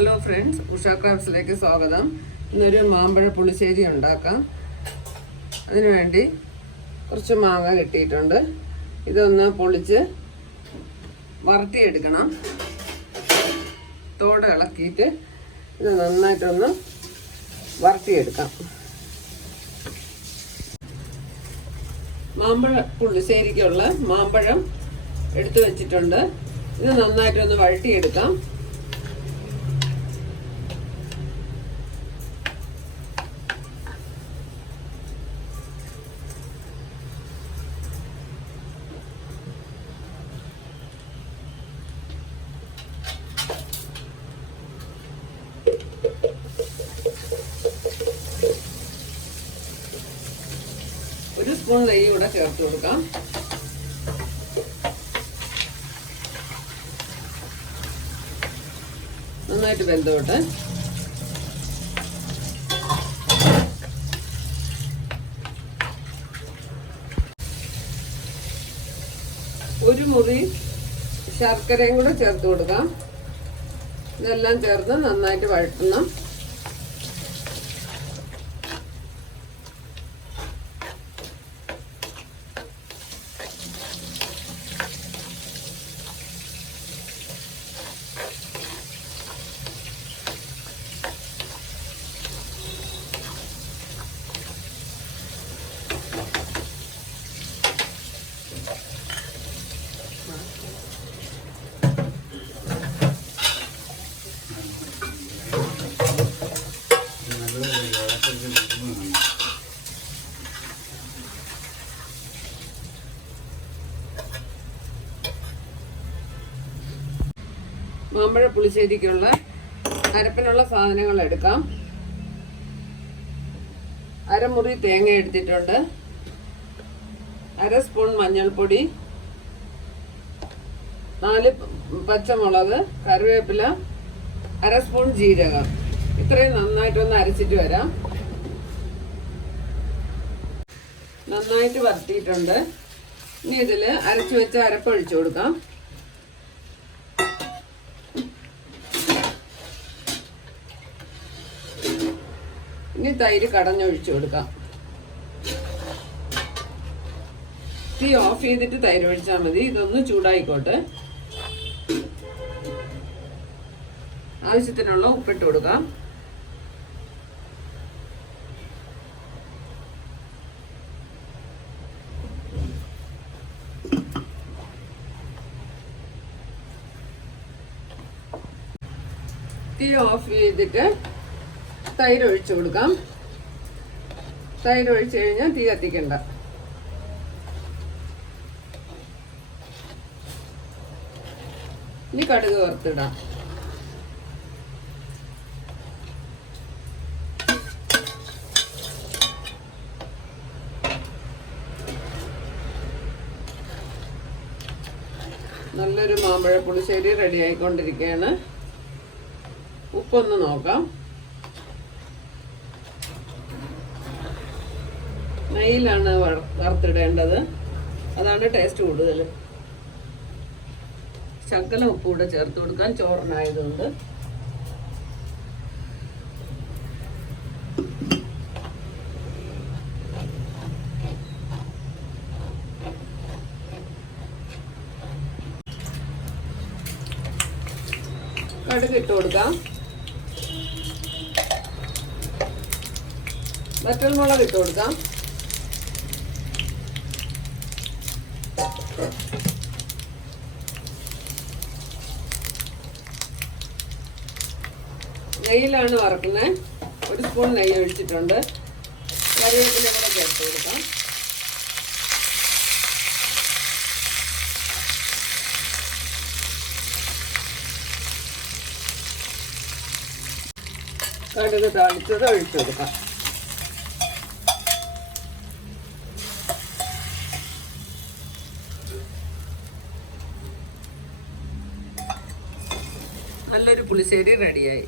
Hello friends Usha ക്രാഫ്റ്റ്സിലേക്ക് സ്വാഗതം. ഇന്നൊരു മാമ്പഴ പുളിശ്ശേരി ഉണ്ടാക്കാം. അതിനുവേണ്ടി കുറച്ച് മാങ്ങ കിട്ടിയിട്ടുണ്ട്. ഇതൊന്ന് പൊളിച്ച് വറുത്തിയെടുക്കണം. തോട് ഇളക്കിയിട്ട് ഇത് നന്നായിട്ടൊന്ന് വറുത്തിയെടുക്കാം. മാമ്പഴ പുളിശ്ശേരിക്കുള്ള മാമ്പഴം എടുത്തു വെച്ചിട്ടുണ്ട്. ഇത് നന്നായിട്ടൊന്ന് വഴട്ടിയെടുക്കാം ഒരു സ്പൂൺ നെയ്യ് ഇവിടെ ചേർത്ത് കൊടുക്കാം. നന്നായിട്ട് വെന്തോട്ടെ. ഒരു മുറി ശർക്കരയും കൂടെ ചേർത്ത് കൊടുക്കാം. ഇതെല്ലാം ചേർത്ത് നന്നായിട്ട് വഴറ്റണം. മാമ്പഴ പുളിശ്ശേരിക്കുള്ള അരപ്പിനുള്ള സാധനങ്ങൾ എടുക്കാം. അരമുറി തേങ്ങ എടുത്തിട്ടുണ്ട്. അര സ്പൂൺ മഞ്ഞൾപ്പൊടി. നാല് പച്ചമുളക് കറിവേപ്പില അര സ്പൂൺ ജീരകം. ഇത്രയും നന്നായിട്ടൊന്ന് അരച്ചിട്ട് വരാം. നന്നായിട്ട് വറുത്തിയിട്ടുണ്ട് ഇനി ഇതിൽ അരച്ചു വെച്ച അരപ്പൊഴിച്ചു കൊടുക്കാം. ഇനി തൈര് കടഞ്ഞൊഴിച്ചു കൊടുക്കാം. തീ ഓഫ് ചെയ്തിട്ട് തൈര് ഒഴിച്ചാൽ മതി. ഇതൊന്ന് ചൂടായിക്കോട്ടെ. ആവശ്യത്തിനുള്ള ഉപ്പിട്ട് കൊടുക്കാം. തീ ഓഫ് ചെയ്തിട്ട് തൈര് ഒഴിച്ചു കൊടുക്കാം. തൈര് ഒഴിച്ചു കഴിഞ്ഞാൽ തീ കത്തിക്കണ്ട. ഇനി കടുക് വറുത്തിടാം. നല്ലൊരു മാമ്പഴ പുളിശ്ശേരി റെഡി ആയിക്കൊണ്ടിരിക്കുകയാണ് ഉപ്പൊന്ന് നോക്കാം. നെയ്യിലാണ് വറുത്തിടേണ്ടത്. അതാണ് ടേസ്റ്റ് കൂടുതൽ. ശക്കല ഉപ്പ് കൂടെ ചേർത്ത് കൊടുക്കാൻ ചോറിനായതുകൊണ്ട്. കടുക് ഇട്ട് കൊടുക്കാം. വറ്റൽമുളക് ഇട്ട് കൊടുക്കാം. നെയ്യിലാണ് വറക്കുന്നത്. ഒരു സ്പൂൺ നെയ്യ് ഒഴിച്ചിട്ടുണ്ട്. കറിവേപ്പില കൂടെ ചേർത്ത് കൊടുക്കാം. കടുക് താളിച്ചത് ഒഴിച്ചു കൊടുക്കാം. നല്ലൊരു പുളിശ്ശേരി റെഡിയായി